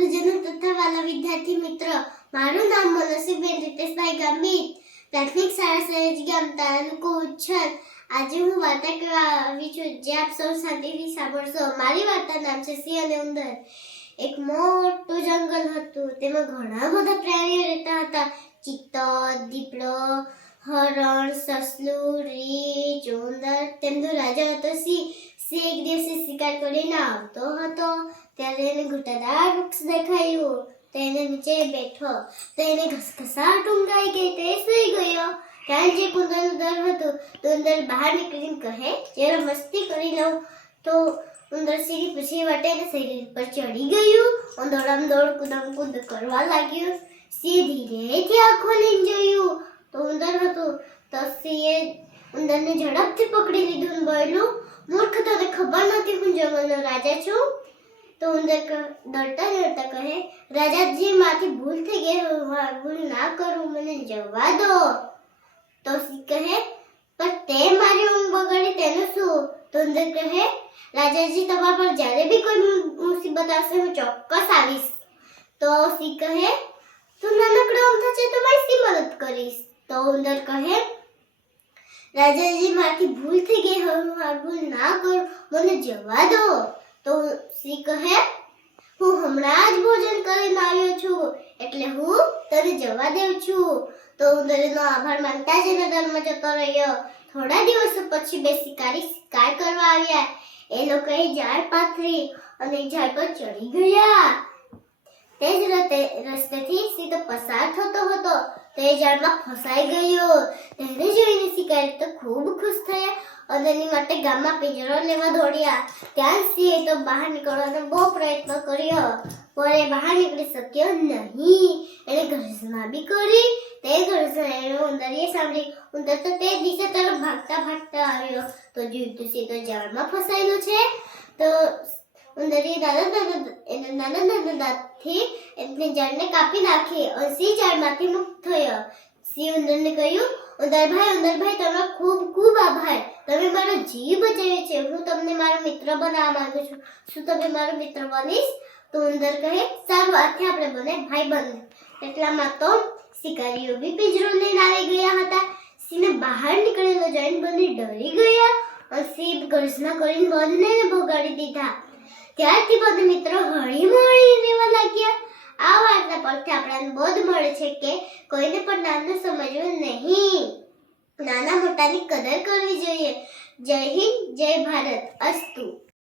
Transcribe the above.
ગુરુજનો તથા વાલા વિદ્યાર્થી મિત્રો, મારું નામ મનસીબેન રીતેશભાઈ ગામિત, પ્રાથમિક શાળા સયાજી ગામ, તાલુકો ઉચ્છલ. આજે હું વાર્તા કહેવા આવી છું, જે આપ સૌ શાંતિથી સાંભળશો. મારી વાર્તાનું નામ છે સિંહ અને ઉંદર. એક મોટું જંગલ હતું, તેમાં ઘણા બધા પ્રાણીઓ રહેતા હતા. ચિત્તો, દીપડો, હરણ, સસલું, રીંછ, ઉંદર. તેમનો રાજા હતો સિંહ. સિંહ એક દિવસે શિકાર કરીને આવતો હતો, ત્યારે એને ઘટાદાર વૃક્ષ દેખાયું. તો એને નીચે બેઠો, તો એને ઘસઘસાટ ઊંઘ આવી ગઈ, તે સૂઈ ગયો. ત્યાં જે ઉંદરનું દર હતું, તો ઉંદર બહાર નીકળીને કહે, જરા મસ્તી કરી લઉં. તો ઉંદર સીડી પૂછી વાટે અને સીડી પર ચડી ગયું. ઉંદર દોડ કૂદમ કૂદ કરવા લાગ્યું. સિંહ ધીરેથી આંખો લઈને જોયું, તો ઉંદર હતું. તો સિંહે ઉંદરને ઝડપથી પકડી લીધું અને બોલ્યું, મૂર્ખ, તને ખબર નથી હું જંગલનો રાજા છું? તો ઉંદર ડરતા ડરતા કહે, રાજાજી, માથી ભૂલ થઈ ગઈ, ભૂલ ના કરું, મને જવા દો. તો સિંહ કહે, પણ તે મારી ઊંઘ બગાડી, તેનું શું? તો ઉંદર કહે, રાજાજી, તમારા પર જ્યારે બી કોઈ મુસીબત આવશે, હું ચોક્કસ આવીશ. તો સિંહ કહે, તું નાનકડો અમથો છે, તો મારી શી મદદ કરીશ? તો ઉંદર કહે, રાજાજી, મારી ભૂલ થઈ ગઈ, હવે હું આ ભૂલ ના કરું, મને જવા દો. તો સિંહ કહે, હું હમણાં જ ભોજન કરીને આવ્યો છું, એટલે હું તને જવા દઉં છું. તો ઉંદરનો આભાર માનતા જ એના દરમાં જતો રહ્યો. થોડા દિવસો પછી બે શિકારી શિકાર કરવા આવ્યા. એ લોકોએ ઝાડ પાથરી અને ઝાડ પર ચડી ગયા. તે જ રસ્તેથી સીધો પસાર થતો હતો, તે ઝાડમાં ફસાઈ ગયો. તેને જોઈને શિકારી તો ખૂબ ખુશ થયા અને એની માટે ગામમાં પિંજરો લેવા દોડ્યા. ત્યાં સિંહે તો બહાર નીકળવાનો બહુ પ્રયત્ન કર્યો, પણ એ બહાર નીકળી શક્યો નહીં. એણે ગર્જના બી કરી. તે ગર્જના ઉંદરે સાંભળી. ઉંદર તો તે દિશા તરફ ભાગતા ભાગતા આવ્યો, તો જોયું તો સીધો ઝાડમાં ફસાયેલો છે. તો ઉંદરે નાના દાંતથી એને ઝાડને કાપી નાખી અને સિંહ ઝાડમાંથી મુક્ત થયો. સિંહ ઉંદરને કહ્યું, ઉંદરભાઈ, તમારો ખૂબ ખૂબ આભાર. તમે મારો જીવ બચાવ્યો છે. હું તમને મારો મિત્ર બનાવવા માંગુ છું. શું તમે મારો મિત્ર બનીશ? તો ઉંદર કહે, સારું, આથી આપણે બને ભાઈબંધ. એટલામાં તો શિકારીઓ બી પિંજરો લઈને આવી ગયા હતા. સિંહને બહાર નીકળેલો જોઈને બંને ડરી ગયા અને સિંહ ગર્જના કરીને બંનેને ભગાડી દીધા. ત્યારથી બંને મિત્રો હળી મળી રહેવા લાગ્યા. આ વાર્તા પરથી આપણને બોધ મળે છે કે કોઈને પણ નાનું સમજવું નહીં, નાના મોટાની કદર કરવી જોઈએ. જય હિન્દ, જય ભારત. અસ્તુ.